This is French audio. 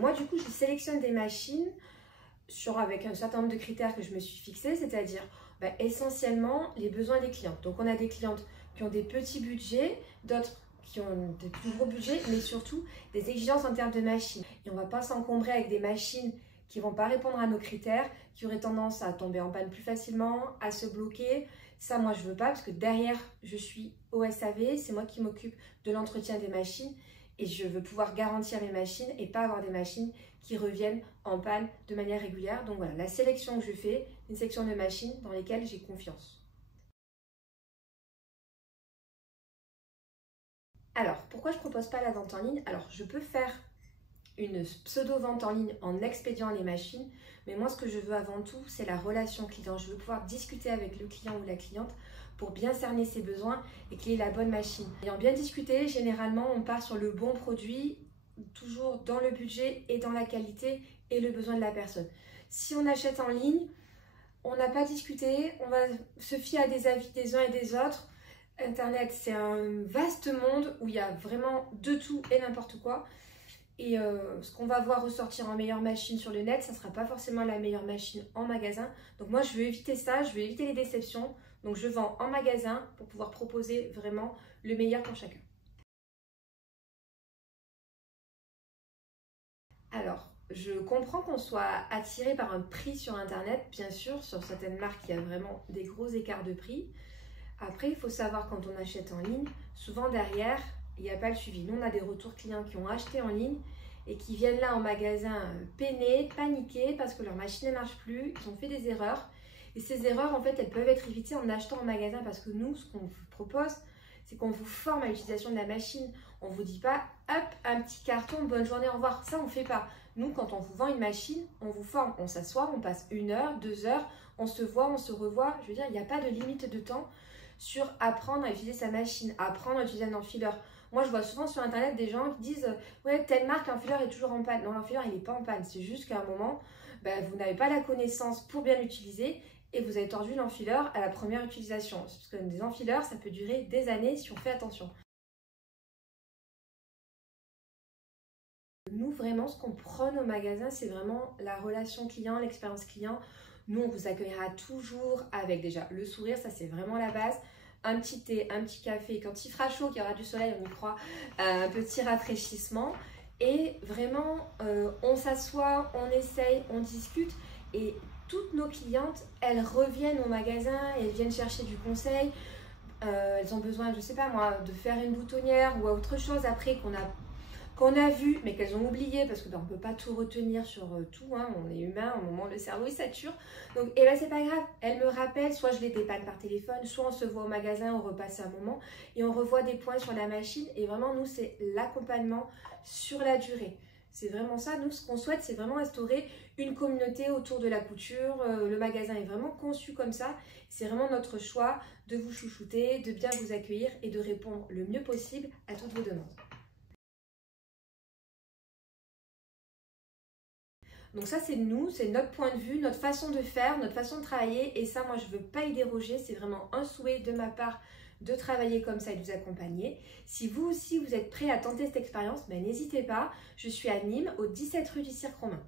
Moi, du coup, je sélectionne des machines avec un certain nombre de critères que je me suis fixés, c'est-à-dire essentiellement les besoins des clientes. Donc, on a des clientes qui ont des petits budgets, d'autres qui ont des plus gros budgets, mais surtout des exigences en termes de machines. Et on ne va pas s'encombrer avec des machines qui ne vont pas répondre à nos critères, qui auraient tendance à tomber en panne plus facilement, à se bloquer. Ça, moi, je ne veux pas parce que derrière, je suis au SAV, c'est moi qui m'occupe de l'entretien des machines et je veux pouvoir garantir mes machines et pas avoir des machines qui reviennent en panne de manière régulière. Donc voilà, la sélection que je fais, une sélection de machines dans lesquelles j'ai confiance. Alors, pourquoi je ne propose pas la vente en ligne? Alors, je peux faire une pseudo-vente en ligne en expédiant les machines, mais moi, ce que je veux avant tout, c'est la relation client. Je veux pouvoir discuter avec le client ou la cliente pour bien cerner ses besoins et qu'il ait la bonne machine. Ayant bien discuté, généralement, on part sur le bon produit, toujours dans le budget et dans la qualité et le besoin de la personne. Si on achète en ligne, on n'a pas discuté, on va se fier à des avis des uns et des autres. Internet, c'est un vaste monde où il y a vraiment de tout et n'importe quoi. Et ce qu'on va voir ressortir en meilleure machine sur le net, ça ne sera pas forcément la meilleure machine en magasin. Donc moi, je veux éviter ça, je veux éviter les déceptions. Donc je vends en magasin pour pouvoir proposer vraiment le meilleur pour chacun. Alors, je comprends qu'on soit attiré par un prix sur Internet, bien sûr, sur certaines marques, il y a vraiment des gros écarts de prix. Après, il faut savoir quand on achète en ligne, souvent derrière, il n'y a pas le suivi. Nous, on a des retours clients qui ont acheté en ligne et qui viennent là en magasin peinés, paniqués parce que leur machine ne marche plus, ils ont fait des erreurs. Et ces erreurs, en fait, elles peuvent être évitées en achetant en magasin parce que nous, ce qu'on vous propose, c'est qu'on vous forme à l'utilisation de la machine. On ne vous dit pas, hop, un petit carton, bonne journée, au revoir. Ça, on ne fait pas. Nous, quand on vous vend une machine, on vous forme. On s'assoit, on passe 1 heure, 2 heures, on se voit, on se revoit. Je veux dire, il n'y a pas de limite de temps sur apprendre à utiliser sa machine, apprendre à utiliser un enfileur. Moi, je vois souvent sur Internet des gens qui disent « Ouais, telle marque, l'enfileur est toujours en panne. » Non, l'enfileur, il n'est pas en panne. C'est juste qu'à un moment, vous n'avez pas la connaissance pour bien l'utiliser et vous avez tordu l'enfileur à la première utilisation. Parce que des enfileurs, ça peut durer des années si on fait attention. Nous, vraiment, ce qu'on prône au magasin, c'est vraiment la relation client, l'expérience client. Nous, on vous accueillera toujours avec déjà le sourire, ça c'est vraiment la base. Un petit thé, un petit café, quand il fera chaud, qu'il y aura du soleil, on y croit, un petit rafraîchissement. Et vraiment, on s'assoit, on essaye, on discute. Et toutes nos clientes, elles reviennent au magasin, elles viennent chercher du conseil. Elles ont besoin, je ne sais pas moi, de faire une boutonnière ou autre chose après qu'on a vu, mais qu'elles ont oublié parce qu'on ne peut pas tout retenir sur tout, hein, on est humain, au moment où le cerveau il sature. Donc, et ben c'est pas grave, elles me rappellent, soit je les dépanne par téléphone, soit on se voit au magasin, on repasse un moment et on revoit des points sur la machine. Et vraiment, nous, c'est l'accompagnement sur la durée. C'est vraiment ça, nous, ce qu'on souhaite, c'est vraiment instaurer une communauté autour de la couture. Le magasin est vraiment conçu comme ça. C'est vraiment notre choix de vous chouchouter, de bien vous accueillir et de répondre le mieux possible à toutes vos demandes. Donc ça, c'est nous, c'est notre point de vue, notre façon de faire, notre façon de travailler. Et ça, moi, je ne veux pas y déroger. C'est vraiment un souhait de ma part de travailler comme ça et de vous accompagner. Si vous aussi, vous êtes prêts à tenter cette expérience, n'hésitez pas. Je suis à Nîmes, au 17 rue du Cirque Romain.